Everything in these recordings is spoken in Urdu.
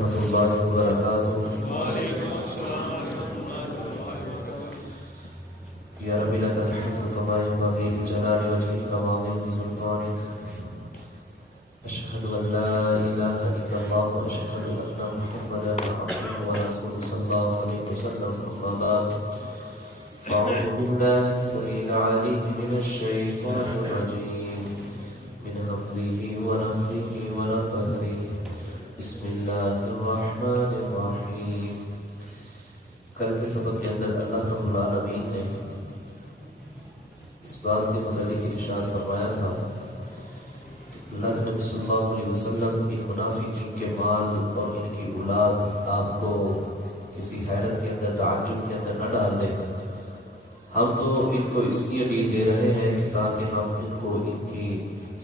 اللہ وبرکاتہ۔ یا رب لک الحمد کما ينبغي لجلال وجهك وعظيم سلطانك، اشهد ان لا اله الا الله واشهد ان محمدا عبده ورسوله صلى الله عليه وسلم. اما بعد، فاعوذ بالله السميع العليم من الشيطان الرجيم من همزه ونفخه ونفثه. بسم اللہ الرحمن الرحیم. کل کے سبق کے اندر اللہ رب العالمین نے اس بات کے متعلق ارشاد فرمایا تھا، اللہ نبی صلی اللہ علیہ وسلم ان منافقین کے مال اور ان کی اولاد آپ کو کسی حیرت کے اندر، تعجب کے اندر نہ ڈال دیں. ہم تو ان کو اس لیے بھی دے رہے ہیں کہ تاکہ ہم ان کو ان کی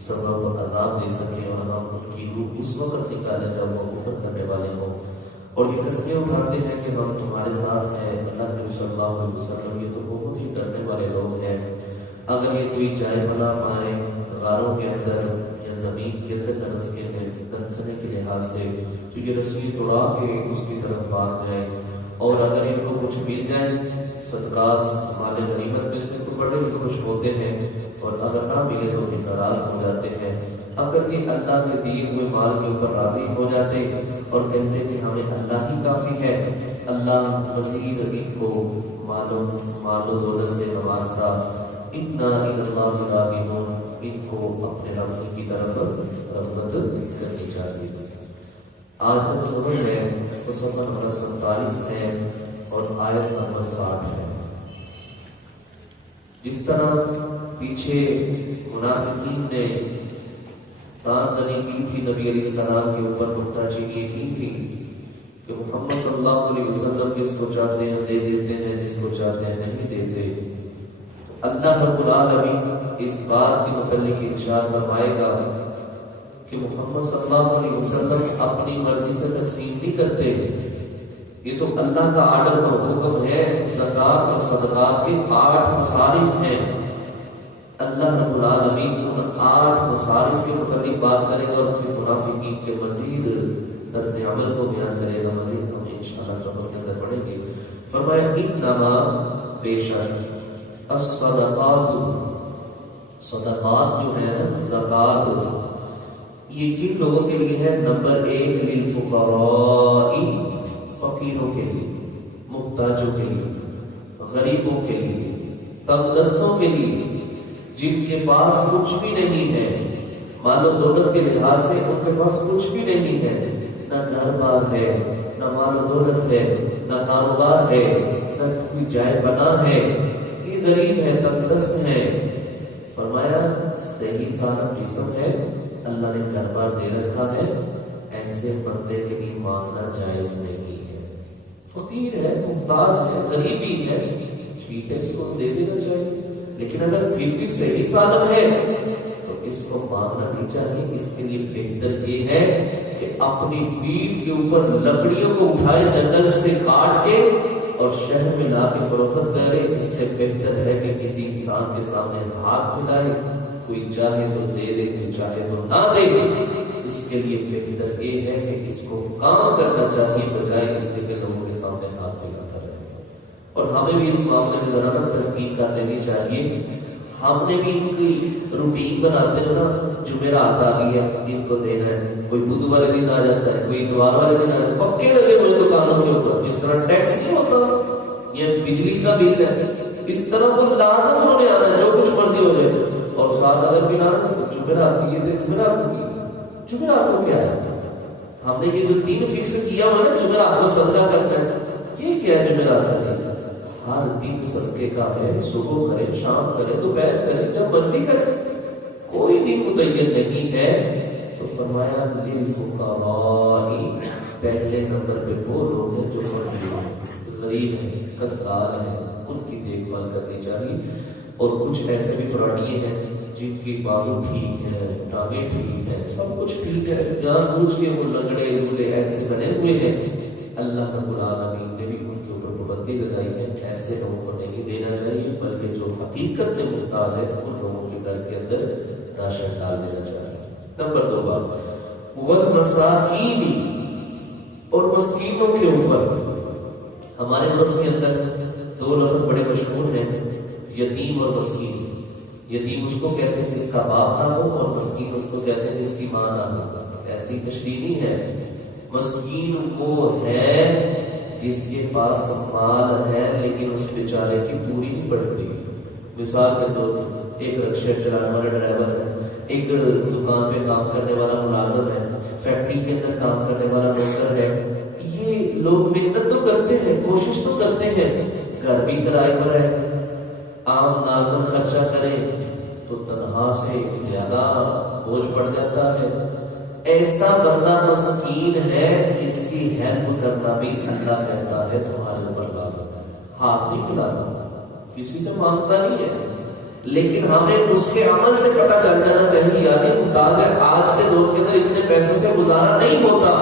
سبب عذاب دے سکیں اور ہم ان کی روح اس وقت نکالیں جب وہ کفر کرنے والے ہوں، اور یہ قسمیں اٹھاتے ہیں کہ ہم تمہارے ساتھ ہیں. اللہ نبی صلی اللہ علیہ وسلم یہ تو بہت ہی ڈرنے والے لوگ ہیں. اگر یہ کوئی جائے بنا پائے غاروں کے اندر یا زمین کے اندر دھنسنے کے لحاظ سے، تو یہ رسوئی توڑا کے اس کی طرف بھاگ جائے. اور اگر ان کو کچھ مل جائے صدقات مال غنیمت میں سے تو بڑے ہی خوش ہوتے ہیں، اور اگر نہ ملے تو پھر ناراض ہو جاتے ہیں. اگر یہ اللہ کے دیے ہوئے مال کے اوپر راضی ہو جاتے اور کہتے کہ ہمیں اللہ ہی کافی ہے، اللہ مزید ان کو مال و دولت سے نوازتا. انا الی اللہ راغبون، ان کو اپنے رب کی طرف رغبت کرنی چاہیے. آج کا سبق ہے تو سبق نمبر 47 ہے اور آیت نمبر 60 ہے. جس طرح پیچھے منافقین نے تان زنی کی تھی نبی علیہ السلام کے اوپر، نکتہ چینی کی تھی کہ محمد صلی اللہ علیہ وسلم جس کو چاہتے ہیں دے دیتے ہیں، جس کو چاہتے ہیں نہیں دیتے. اللہ رب العالمین اس بات کے متعلق ارشاد فرمائے گا کہ محمد صلی اللہ علیہ وسلم اپنی مرضی سے تقسیم نہیں کرتے. یہ تو اللہ کا آرڈر اور حکم ہے. زکوٰۃ اور صدقات کے 8 مصارف ہیں. اللہ رب العالمین ان 8 مصارف کے متعلق بات کرے گا اور پھر منافقین کے مزید طرز عمل کو بیان کرے گا. مزید ہم انشاءاللہ سبق کے اندر پڑھیں گے. فرمایا انما، بے شک، الصدقات، صدقات جو ہے نا، زکوٰۃ، یہ کن لوگوں کے لیے ہے؟ نمبر 1 للفقراء، فقیروں کے لیے، محتاجوں کے لیے، غریبوں کے لیے، تنگ دستوں کے لیے، جن کے پاس کچھ بھی نہیں ہے. مال و دولت کے لحاظ سے ان کے پاس کچھ بھی نہیں ہے، نہ گھر بار ہے، نہ مال و دولت ہے، نہ کاروبار ہے، نہ کوئی جائے بنا ہے، یہ غریب ہے، تنگ دست ہے. فرمایا صحیح سارا جسم ہے، اللہ نے گھر بار دے رکھا ہے، ایسے بندے کے لیے مانگنا جائز نہیں ہے. فقیر ہے، محتاج ہے، غریبی ہے، ٹھیک ہے، اس کو دے دینا چاہیے. لیکن اگر پھر بھی صحیح سالم ہے تو اس کو مانگنا نہیں چاہیے. اس کے لیے بہتر یہ ہے کہ اپنی پیٹھ کے اوپر لکڑیوں کو اٹھائے، جنگل سے کاٹ کے اور شہر میں لا کے فروخت کرے. اس سے بہتر ہے کہ کسی انسان کے سامنے ہاتھ ملائے، کوئی چاہے تو دے دے، کوئی چاہے تو نہ دے. اس کے لیے بہتر یہ ہے کہ اس کو کام کرنا چاہیے بجائے اس کے لوگوں کے سامنے ہاتھ ملاتا رہے. اور ہمیں بھی اس معاملے میں ذرا ترقی کر لینی چاہیے. ہم نے بھی ان کی روٹین بناتے ہیں نا، جمعرات آ گیا ان کو دینا ہے، کوئی بدھ والے دن آ جاتا ہے، کوئی اتوار والے دن آ جاتا ہے، پکے لگے ہوئے دکانوں کے اوپر. جس طرح ٹیکس نہیں ہوتا یہ بجلی کا بل ہے، اس طرح وہ لازم ہونے آنا ہے، جو کچھ مرضی ہو جائے. اور ساتھ اگر بھی نہ جمعرات یہ تھے، جمعرات کو کیا ہے؟ ہم نے یہ جو 3 فکس کیا ہوا ہے، جمعرات کو صدقہ کرنا ہے، یہ کیا ہے جمعرات کا دن؟ ہر دن صدقے کا ہے. صبح کرے، شام کرے، دوپہر کرے، جب مرضی کرے، کوئی دن متعین نہیں ہے. تو فرمایا للفقراء، پہلے نمبر پہ وہ لوگ ہیں جو غریب ہیں، کنگال ہیں، ان کی دیکھ بھال کرنی چاہیے. اور کچھ ایسے بھی فراڈیے ہیں جن کی بازو ٹھیک ہے، ٹانگیں ٹھیک ہے، سب کچھ ٹھیک ہے، جان بوجھ کے وہ لنگڑے لولے ایسے بنے ہوئے ہیں. اللہ رب العالمین نے بھی ان کے اوپر پابندی لگائی ہے. ایسے لوگوں کو نہیں دینا چاہیے، بلکہ جو حقیقت میں محتاج ہے ان لوگوں کے گھر کے اندر راشن ڈال دینا چاہیے. نمبر 2 بات والمساکین، اور مسکینوں کے اوپر ہمارے عرف کے اندر دو لفظ بڑے مشہور ہیں، یتیم اور مسکین۔ یتیم اس کو کہتے ہیں جس کا باپ نہ ہو، اور مسکین اس کو کہتے ہیں جس کی ماں نہ ہو۔ ایسی تشریح نہیں ہے۔ مسکین وہ ہے جس کے پاس مال ہے لیکن اس بیچارے کی پوری نہیں پڑتی۔ مثال کے طور پر ایک رکشہ چلانے والا ڈرائیور ہے، ایک دکان پہ کام کرنے والا ملازم ہے، فیکٹری کے اندر کام کرنے والا نوکر ہے۔ یہ لوگ محنت تو کرتے ہیں، کوشش تو کرتے ہیں، گھر بھی کرائے پر ہے، عام نارمل خرچہ کرے تو تنہا سے زیادہ بوجھ پڑ جاتا ہے۔ ایسا بندہ مسکین ہے، اس کی ہیلپ کرنا بھی اللہ کہتا ہے تمہارے اوپر لازم ہے۔ ہاتھ نہیں ملاتا، کسی سے مانگتا نہیں ہے، لیکن ہمیں اس کے عمل سے پتہ چل جانا چاہیے یعنی محتاج ہے۔ آج کے دور کے اندر اتنے پیسوں سے گزارا نہیں ہوتا،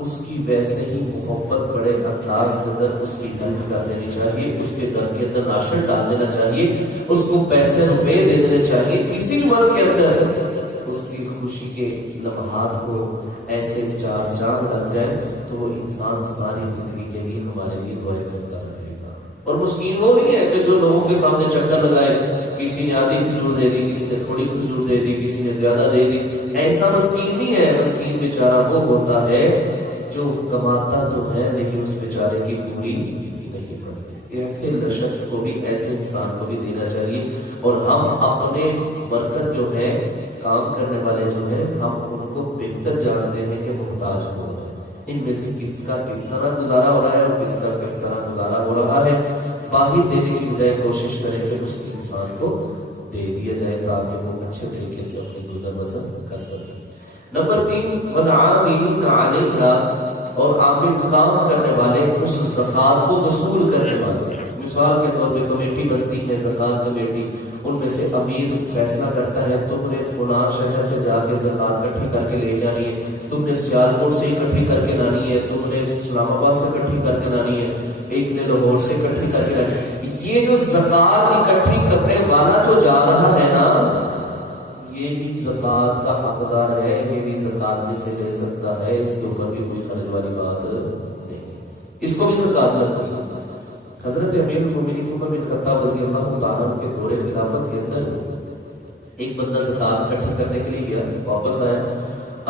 اس کی ویسے ہی محبت بڑے انداز کے اندر اس کی ہیلپ کر دینی چاہیے، اس کے گھر کے اندر راشن ڈال دینا چاہیے، اس کو پیسے روپے دے دینے چاہیے۔ کسی بھی وقت کے اندر اس کی خوشی کے لمحات کو ایسے چار چاند لگ جائے تو وہ انسان ساری زندگی کے لیے ہمارے لیے دعائیں کرتا رہے گا۔ اور مسکین وہ نہیں ہے کہ جو لوگوں کے سامنے چکر لگائے، کسی نے آدھی کھجور دے دی، کسی نے تھوڑی کھجور دے دی، کسی نے زیادہ دے دی، ایسا مسکین نہیں ہے۔ مسکین بیچارہ وہ ہوتا ہے جو کماتا تو ہے لیکن اس بیچارے کی پوری نہیں پڑتی۔ ایسے شخص کو بھی، ایسے انسان کو بھی دینا چاہیے۔ اور ہم اپنے ورکر جو ہے، کام کرنے والے جو ہے، ہم ان کو بہتر جانتے ہیں کہ محتاج کون ہے، ان میں سے کس کا کس طرح گزارا ہو رہا ہے اور کس کا کس طرح گزارا ہو رہا ہے۔ باہر دینے کی بجائے کوشش کریں کہ اس انسان کو دے دیا جائے تاکہ وہ اچھے طریقے سے اپنی گزر بسر کر سکے۔ نمبر 3، والعاملین علیہا، اور عامل کام کرنے والے اس زکوٰۃ کو وصول کرنے والے۔ مثال کے طور پہ کمیٹی بنتی ہے، زکوٰۃ کمیٹی، ان میں سے امیر فیصلہ کرتا ہے تم نے فلاں شہر سے جا کے زکوٰۃ اکٹھی کر کے لے جانی ہے، تم نے سیالکوٹ سے اکٹھی کر کے لانی ہے، تم نے اسلام آباد سے اکٹھی کر کے لانی ہے، ایک نے لاہور سے اکٹھی کر کے لانی ہے۔ یہ جو زکوٰۃ اکٹھی کرنے والا جو جا رہا ہے نا، یہ بھی زکوٰۃ کا حقدار ہے، یہ بھی زکوٰۃ میں سے لے سکتا ہے، اس کے اوپر بھی کوئی حرج والی بات نہیں، اس کو بھی زکوٰۃ لگتی ہے۔ حضرت امیر المومنین عمر بن خطاب رضی اللہ تعالیٰ عنہ کے دور خلافت کے اندر ایک بندہ زکوٰۃ اکٹھی کرنے کے لیے گیا، واپس آیا،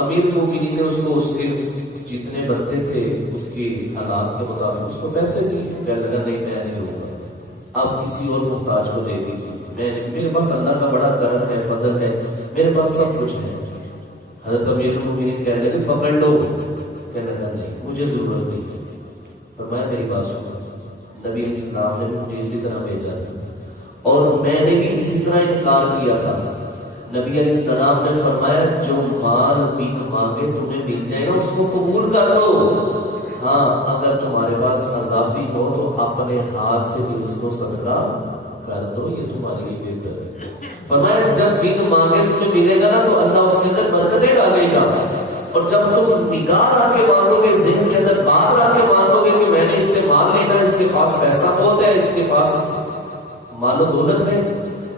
امیر المومنین نے اس کو اس کے جتنے بنتے تھے اس کی حالات کے مطابق اس کو پیسے دیے، کہنے لگا نہیں میں نہیں دوں گا، آپ کسی اور محتاج کو دے دیجیے، میرے پاس اللہ کا بڑا کرم ہے، فضل ہے، میرے پاس سب کچھ ہے۔ حضرت امیر المومنین کہنے لگے پکڑ لو، کہنے لگا نہیں مجھے ضرورت نہیں، فرمایا میری بات سنو، نبی اسلام نے مجھے اسی طرح بھیجا تھا اور میں نے بھی اسی طرح انکار کیا تھا۔ نبی علیہ السلام نے فرمایا جو مال بن مانگے تمہیں مل جائے گا اس کو قبول کر لو، ہاں اگر تمہارے پاس اضافی ہو تو اپنے ہاتھ سے بھی اس کو صدقہ کر دو، یہ تمہارے لیے بہتر ہے۔ فرمایا جب بن مانگے تمہیں ملے گا نا تو اللہ اس کے اندر برکتیں ڈالے گا، اور جب تم نگاہ رکھ کے مانگو گے، ذہن کے اندر بات رکھ کے مانگو گے کہ میں نے اس سے مال لینا ہے، اس کے پاس پیسہ بہت ہے، اس کے پاس مال و دولت ہے،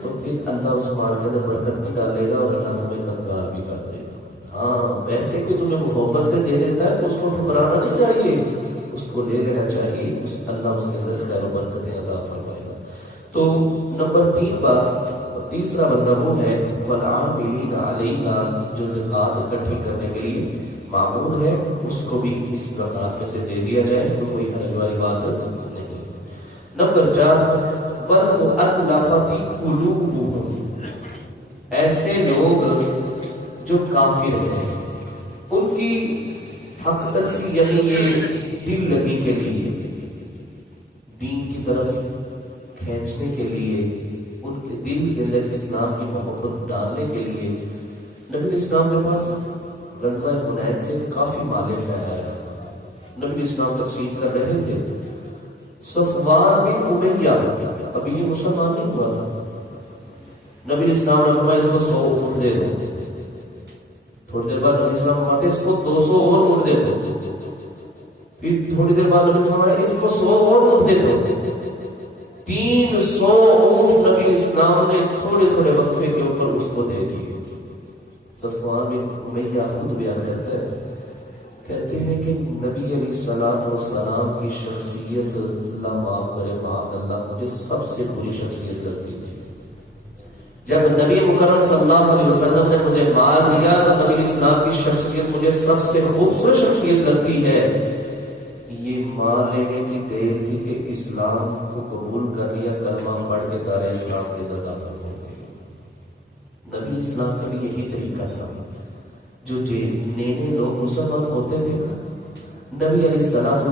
تو پھر اللہ اس مال کے اندر برکت بھی ڈالے گا اور اللہ تمہیں کنگال بھی کر دے گا۔ ہاں پیسے کو تمہیں محبت سے دے دیتا ہے تو اس کو ٹھکرانا نہیں چاہیے، اس کو لے لینا چاہیے، اللہ اس کے اندر خیر و برکتیں عطا فرمائے گا۔ تو نمبر 3 بات، تیسرا بندہ وہ ہے والعاملین علیہا، جو زکوٰۃ اکٹھی کرنے کے لیے معمول ہے، اس کو بھی اس زکوٰۃ میں سے دے دیا جائے تو کوئی حرج والی بات نہیں۔ نمبر 4، والمؤلفۃ قلوبہم، ایسے لوگ جو کافر ہیں، ان کی حق تلفی یعنی یہ دل لگی کے لیے، دین کی طرف کھینچنے کے لیے، ان کے دل کے اندر اسلام کی محبت ڈالنے کے لیے نبی اسلام کے پاس غزوہ حنین سے کافی مال پھیلایا، نبی اسلام تقسیم کر رہے تھے۔ صفوان بن امیہ ابھی یہ مسلمان نہیں ہوا تھا، نبی اسلام نے فرمایا اس کو 100 اونٹ دے دو، تھوڑی دیر بعد نبی اسلام فرماتے اس کو 200 اور اونٹ دے دو، پھر تھوڑی دیر بعد نبی فرمایا اس کو 100 اور اونٹ دے دو، 300 اونٹ نبی اسلام نے تھوڑے تھوڑے وقفے کے اوپر اس کو دے دیے۔ صفوان بن امیہ خود بیان کرتا ہے کہتے ہیں کہ نبی علیہ الصلوۃ والسلام کی شخصیت، اللہ معاف کرے معاذ اللہ، مجھے سب سے بری شخصیت لگتی تھی۔ جب نبی مکرم صلی اللہ علیہ وسلم نے مجھے مار دیا تو نبی اسلام کی شخصیت مجھے سب سے خوبصورت شخصیت لگتی ہے۔ یہ مار لینے کی دیر تھی کہ اسلام کو قبول کر لیا، کلمہ پڑھ کے دار اسلام کے اندر داخل ہو گئے۔ نبی اسلام کا بھی یہی طریقہ تھا۔ جو نئے لوگ مسلمان ہوتے تھے، نبی علیہ السلام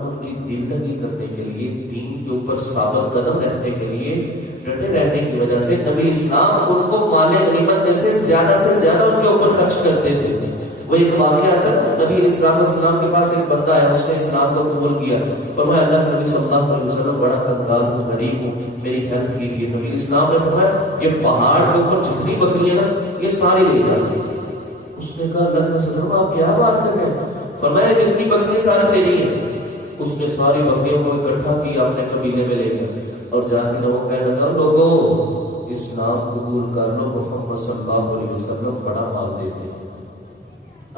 ان کی دل لگی کرنے کے لیے، دین کے اوپر ثابت قدم رہنے کے لیے، ڈٹے رہنے کی وجہ سے نبی اسلام ان کو مال غنیمت میں سے زیادہ ان کے اوپر خرچ کرتے تھے۔ وہ ایک واقعہ تھا، نبی علیہ السلام کے پاس ایک بندہ ہے، اس نے اسلام کو قبول کیا، فرمایا اللہ کے نبی صلی اللہ علیہ وسلم بڑا کنگال ہوں، غریب ہوں، میری ہیلپ کیجیے۔ نبی علیہ السلام نے فرمایا یہ پہاڑ کے اوپر جتنی بکریاں ہیں یہ ساری لے جائیں۔ اس نے کہا اللہ کے نبی صلی اللہ علیہ وسلم آپ کیا بات کر رہے ہیں؟ فرمایا جتنی بکریاں ساری تیری ہیں۔ اس نے ساری بکریوں کو اکٹھا کیا، اپنے قبیلے میں لے گیا اور جا کے لوگوں کہنے لگا لوگوں اسلام قبول کر لو، محمد صلی اللہ علیہ وسلم بڑا مال دیتے ہیں۔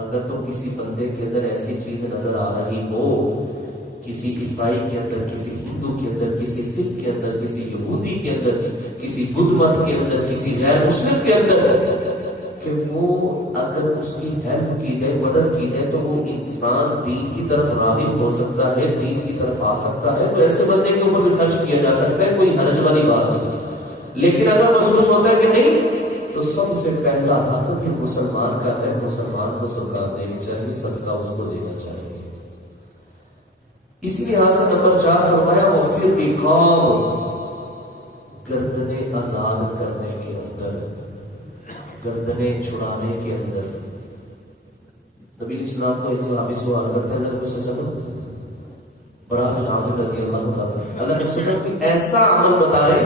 اگر تو کسی بندے کے اندر ایسی چیز نظر آ رہی ہو، کسی عیسائی کے اندر، کسی ہندو کے اندر، کسی سکھ کے اندر، کسی یہودی کے اندر، کسی بدھ مت کے اندر، کسی غیر مسلم کے اندر، کہ وہ اگر اس کی ہیلپ کی جائے، مدد کی جائے تو وہ انسان دین کی طرف راغب ہو سکتا ہے، دین کی طرف آ سکتا ہے، تو ایسے بندے کے اوپر بھی خرچ کیا جا سکتا ہے، کوئی حرج والی بات نہیں۔ لیکن اگر محسوس ہوتا ہے کہ نہیں، تو سب سے پہلا حق بھی مسلمان کا ہے، مسلمان کو زکات دینی چاہیے، صدقہ اس کو دینا چاہیے۔ اسی لحاظ سے نمبر 4 فرمایا وفر رقاب، گردنیں آزاد کرنے کے اندر، گردنیں چھڑانے کے اندر۔ نبی علیہ السلام کو ایک صحابی سوال کرتے ہیں اللہ کے رسول صلی اللہ علیہ وسلم، براہ عازم رضی اللہ تعالیٰ، اللہ کے رسول کی ایسا عمل بتائے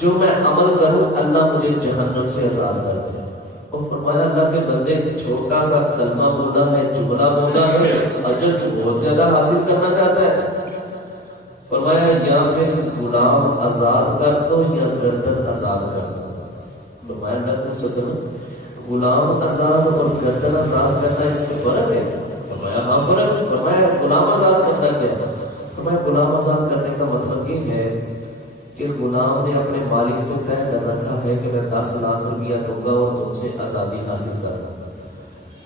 جو میں عمل کروں اللہ مجھے جہنم سے آزاد کر دے۔ اور فرمایا اللہ کے بندے چھوٹا سا کلمہ بولنا ہے، جملہ بولنا ہے، اجر تو بہت زیادہ حاصل کرنا چاہتا ہے۔ فرمایا یا پھر غلام آزاد کر دو یا گردن آزاد کر دو۔ فرمایا اللہ کے رسول غلام آزاد اور گردن آزاد کرنا اس میں فرق ہے؟ فرمایا ہاں فرق ہے۔ فرمایا غلام آزاد کرنا کیا؟ فرمایا غلام آزاد کرنے کا مطلب یہ ہے کہ غلام نے اپنے مالک سے طے کر رکھا ہے کہ میں 10 لاکھ روپیہ دوں گا اور تم سے آزادی حاصل کروں گا۔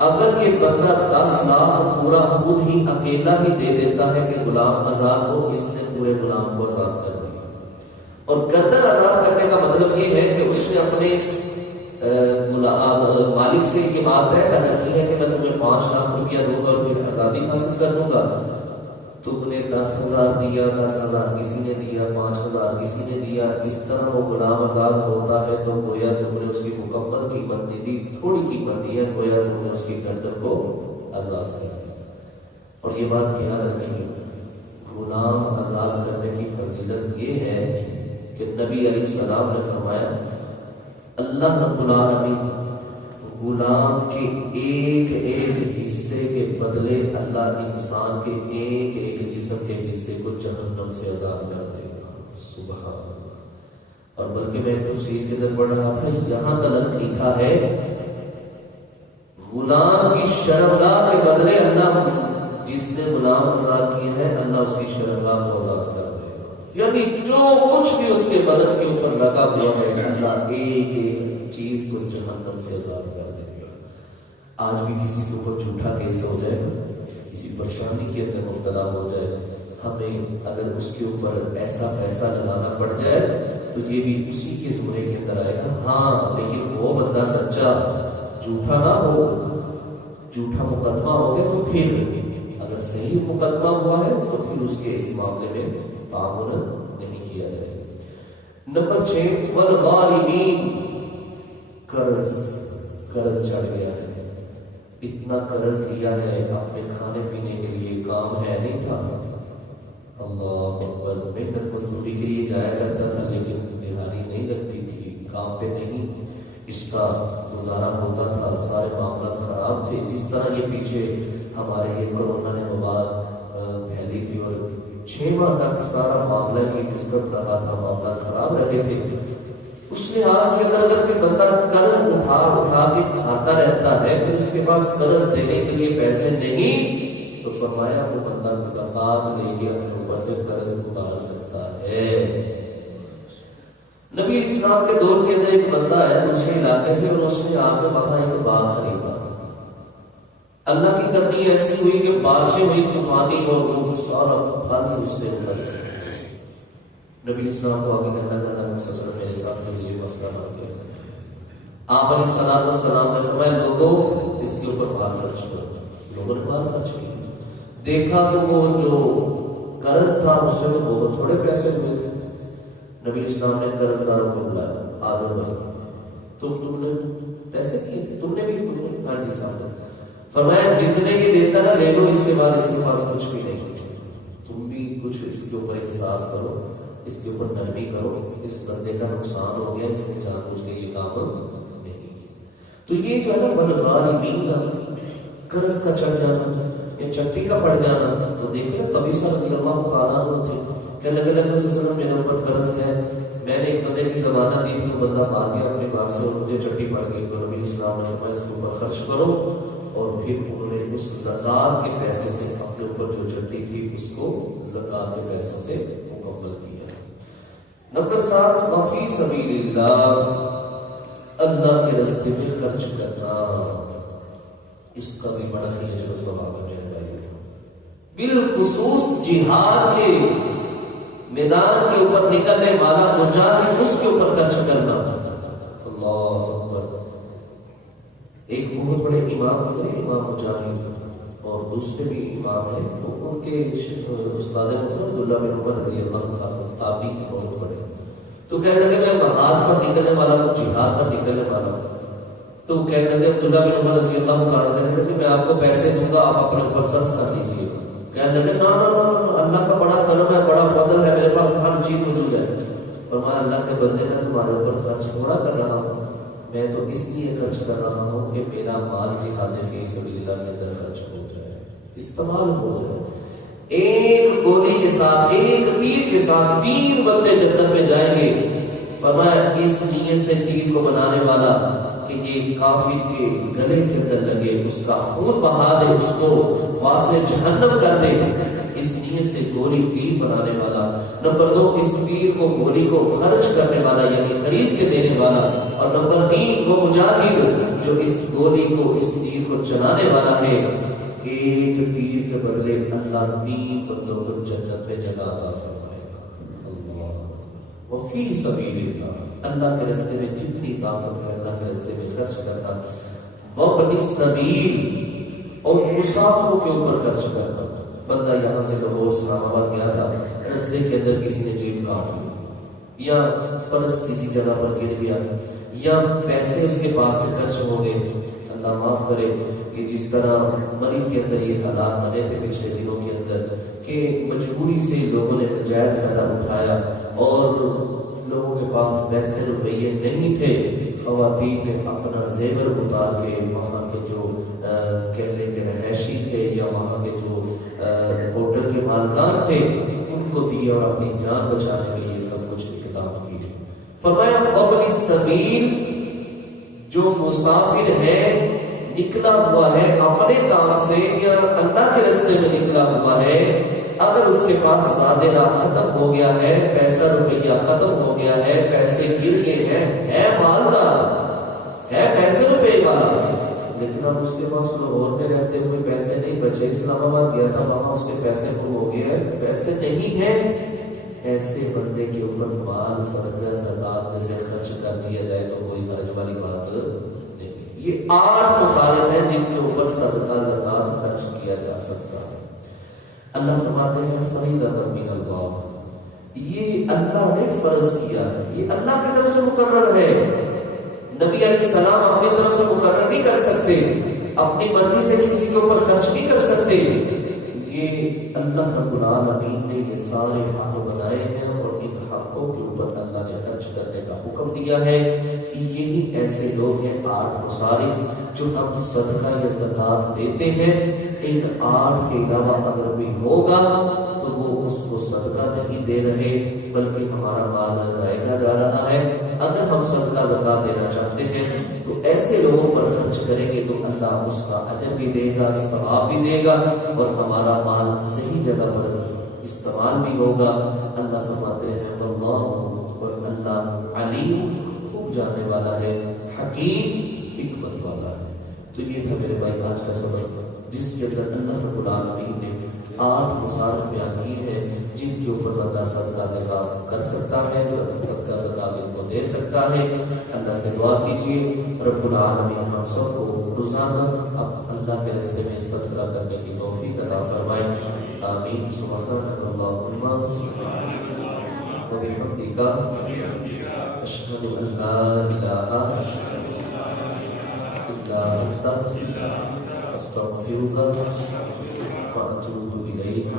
اگر یہ بندہ 10 لاکھ پورا خود ہی اکیلا ہی دے دیتا ہے کہ غلام آزاد ہو، اس نے پورے غلام کو آزاد کر دیا۔ اور گردن آزاد کرنے کا مطلب یہ ہے کہ اس نے اپنے مالک سے یہ بات طے کر رکھی ہے کہ میں تمہیں 5 لاکھ روپیہ دوں گا اور پھر آزادی حاصل کر دوں گا۔ تم نے 10,000 دیا، 10,000 کسی نے دیا، 5,000 کسی نے دیا، اس طرح وہ غلام آزاد ہوتا ہے تو گویا تم نے اس کی مکمل قیمت نہیں دی، تھوڑی قیمت دی ہے، گویا تم نے اس کی گردن کو آزاد کر دیا۔ اور یہ بات یاد رکھیے، غلام آزاد کرنے کی فضیلت یہ ہے کہ نبی علیہ السلام نے فرمایا اللہ رب العالمین غلام کے ایک ایک حصے کے بدلے اللہ انسان کے ایک ایک جسم کے حصے کو جہنم سے آزاد کر دے گا۔ سبحان اللہ۔ اور بلکہ میں ایک تفسیر کے اندر پڑھ رہا تھا، یہاں تک لکھا ہے غلام کی شرمگاہ کے بدلے اللہ جس نے غلام آزاد کیا ہے اللہ اس کی شرمگاہ کو آزاد کر دے گا۔ یعنی جو کچھ بھی اس کے بدن کے اوپر لگا ہوا ہے اللہ ایک ایک چیز کو جہنم سے آزاد کر دے گا۔ آج بھی کسی کے اوپر جھوٹا کیس ہو جائے، کسی پریشانی کے اندر مبتلا ہو جائے، ہمیں اگر اس کے اوپر ایسا پیسہ لگانا پڑ جائے تو یہ بھی اسی کے زمرے کے اندر آئے گا۔ ہاں لیکن وہ بندہ سچا جھوٹا نہ ہو، جھوٹا مقدمہ ہو گیا تو پھر اگر صحیح مقدمہ ہوا ہے تو پھر اس کے اس معاملے میں تعاون نہیں کیا جائے۔ نمبر 6 والغارمین، قرض چڑھ گیا ہے، اتنا قرض لیا ہے اپنے کھانے پینے کے لیے، کام ہے نہیں تھا، اللہ اکبر، محنت مزدوری کے لیے جایا کرتا تھا لیکن دہاڑی نہیں لگتی تھی، کام پہ نہیں اس کا گزارا ہوتا تھا، سارے معاملات خراب تھے۔ جس طرح یہ پیچھے ہمارے یہ کورونا نے وبا پھیلی تھی اور 6 ماہ تک سارا معاملہ ہی ڈسٹرب رہا تھا، معاملات خراب رہے تھے، اس لحاظ کے اندر اگر کوئی بندہ قرض اٹھا کے کھاتا رہتا ہے پھر اس کے پاس قرض دینے کے لیے پیسے نہیں تو فرمایا وہ بندہ زکات لے کے اپنے اوپر سے قرض اتار سکتا ہے۔ نبی اسلام کے دور کے اندر ایک بندہ ہے دوسرے علاقے سے اور اس نے آ کے وہاں ایک باغ خریدا۔ اللہ کی کرنی ایسی ہوئی کہ بارشیں ہوئی طوفانی اور وہ سارا پانی اس سے اتر گیا۔ نبی اسلام کو آگے کہنا سسر میرے ساتھ میں یہ مسئلہ آ گیا۔ آپ علیہ الصلوۃ والسلام نے فرمایا لوگوں اس کے اوپر مال خرچ کرو۔ لوگوں نے مال خرچ کیا، دیکھا تو وہ جو قرض تھا اس سے بہت تھوڑے پیسے ہوئے تھے۔ نبی اسلام نے قرض داروں کو بلایا، آدر بھائی تم نے پیسے کیے تھے، تم نے بھی ہاں جی صاحب۔ فرمایا جتنے یہ دیتا نا لے لو، اس کے بعد اس کے پاس کچھ بھی نہیں، تم بھی کچھ اس کے اوپر احساس کرو، اس کے اوپر نرمی کرو، اس بندے کا نقصان ہو گیا، اس نے جان بوجھ کے یہ کام نہیں کیا۔ تو یہ جو ہے نا والغارمین قرض کا چڑھ جانا یا چٹی کا پڑ جانا، تو دیکھیں نا قبیصہ رضی اللہ تعالیٰ عنہ تھے کہ الگ الگ وسلم میرے اوپر قرض ہے، میں نے ایک بندے کی زمانہ دی تھی، وہ بندہ مانگ گیا اپنے پاس سے اور مجھے چٹی پڑ گئی، تو نبی اسلام نے فرمایا اس کے اوپر خرچ کرو، اور پھر انہوں نے اس زکوٰۃ کے پیسے سے اپنے اوپر جو چٹی تھی اس کو زکوٰۃ کے پیسوں سے مکمل کیا۔ نمبر 7 وفی سبیل اللہ، اللہ کے راستے میں خرچ کرنا، اس کا بھی بڑا ہی اجر و ثواب ہے۔ بالخصوص جہاد کے میدان کے اوپر نکلنے والا مجاہد، اس کے اوپر خرچ کرنا۔ اللہ اکبر۔ ایک بہت بڑے امام تھے، امام مجاہد، اور دوسرے بھی امام ہیں، تو ان کے استاد محترم عبداللہ بن عمر رضی اللہ تعالیٰ تابعی بہت بڑے، تو کہنے لگے میں محاذ پر نکلنے والا ہوں، جہاد پر نکلنے والا ہوں۔ تو کہنے لگے عبداللہ بن عمر رضی اللہ تعالیٰ کہنے لگے میں آپ کو پیسے دوں گا، آپ اپنے اوپر صرف کر لیجیے۔ کہنے لگے نا نا نا، اللہ کا بڑا کرم ہے، بڑا فضل ہے، میرے پاس ہر چیز موجود ہے۔ فرمایا اللہ کے بندے میں تمہارے اوپر خرچ تھوڑا کر رہا ہوں، میں تو اس لیے خرچ کر رہا ہوں کہ میرا مال جہاد فی سبیل اللہ کے اندر خرچ ہو جائے، استعمال ہو جائے۔ ایک گولی کے ساتھ، ایک تیر کے ساتھ 3 بندے جنت میں جائیں گے۔ فرمایا اس نیت سے تیر کو بنانے والا کہ یہ کافر کے گلے کے اندر لگے، اس کا خون بہا دے، اس کو واسطے جہنم کر دے، اس نیت سے گولی تیر بنانے والا۔ نمبر 2 اس تیر کو، گولی کو خرچ کرنے والا یعنی خرید کے دینے والا، اور نمبر 3 وہ مجاہد جو اس گولی کو، اس تیر کو چلانے والا ہے۔ ایک تیر کے بدلے اللہ 3 بندوں کو جنت میں جگہ عطا فرمائے گا۔ اللہ وفی سبیل اللہ، اللہ کے راستے میں جتنی طاقت ہے اللہ کے راستے میں خرچ کرنا۔ وابن السبیل، اور مسافروں کے اوپر خرچ کرنا۔ بندہ یہاں سے لاہور اسلام آباد گیا تھا، راستے کے اندر کسی نے جیب کاٹ لی، یا پرس کسی جگہ پر گر گیا، یا پیسے اس کے پاس سے خرچ ہو گئے، اللہ معاف کرے کہ جس طرح مری کے اندر یہ حالات بنے تھے پچھلے دنوں کے اندر کہ مجبوری سے لوگوں نے ناجائز فائدہ اٹھایا اور لوگوں کے پاس پیسے روپیے نہیں تھے، خواتین نے اپنا زیور اتار کے وہاں کے جو کہہ لیں کہ رہائشی تھے یا وہاں کے جو ہوٹل کے مالکان تھے ان کو دیے اور اپنی جان بچانے کے لیے سب کچھ اقدام کیے۔ فرمایا وابن السبیل، جو مسافر ہے نکلا ہوا ہے اپنے کام سے یا اللہ کے راستے میں نکلا ہوا ہے، اگر اس کے پاس زیادہ ختم ہو گیا ہے، پیسہ روپیہ ختم ہو گیا ہے، پیسے گر گئے ہیں، ہے مالدار ہے، پیسے روپے والا، لیکن اب اس کے پاس لاہور میں رہتے ہوئے پیسے نہیں بچے، اسلام آباد گیا تھا وہاں اس کے پیسے فل ہو گئے ہیں، پیسے نہیں ہیں، ایسے بندے کے اوپر مال صدقہ زکات میں سے خرچ کر دیا جائے تو کوئی حرج والی بات نہیں۔ یہ 8 مصارف ہیں جن کے اوپر صدقہ زکات خرچ کیا جا سکتا ہے۔ اللہ فرماتے ہیں فریضۃ من اللہ، یہ اللہ نے فرض کیا ہے، یہ اللہ کی طرف سے مقرر ہے، نبی علیہ السلام اپنی طرف سے مقرر نہیں کر سکتے، اپنی مرضی سے کسی کے اوپر خرچ نہیں کر سکتے، یہ اللہ رب العالمین نے یہ سارے حق بنائے ہیں اور ان حقوں کے اوپر اللہ نے خرچ کرنے کا حکم دیا ہے۔ یہی ایسے لوگ ہیں 8 مصارف جو ہم صدقہ یا زکات دیتے ہیں، ان 8 کے علاوہ اگر بھی ہوگا تو وہ اس کو صدقہ نہیں دے رہے بلکہ ہمارا مال رائگا جا رہا ہے. اگر ہم صدقہ زکات دینا چاہتے ہیں تو ایسے لوگوں پر خرچ کریں گے تو اللہ اس کا اجر بھی دے گا, ثواب بھی دے گا, اور ہمارا مال صحیح جگہ پر استعمال بھی ہوگا. اللہ فرماتے ہیں واللہ, اور اللہ علیم خوب جاننے والا ہے, حکیم حکمت والا ہے. تو یہ تھا میرے بھائی آج کا سبق, جس کے اندر اللہ رب العالمین نے 8 مصارف بیان کی ہے جن کے اوپر بندہ صدقہ زکات کر سکتا ہے, صدقہ زکات ان کو دے سکتا ہے. اللہ سے دعا کیجیے رب العالمین ہم سب کو روزانہ اب اللہ کے راستے میں صدقہ کرنے کی توفیق عطا فرمائے. آمین. سبحانک اللہم وبحمدک اشہد ان لا الہ الا انت استغفرک واتوب الیک.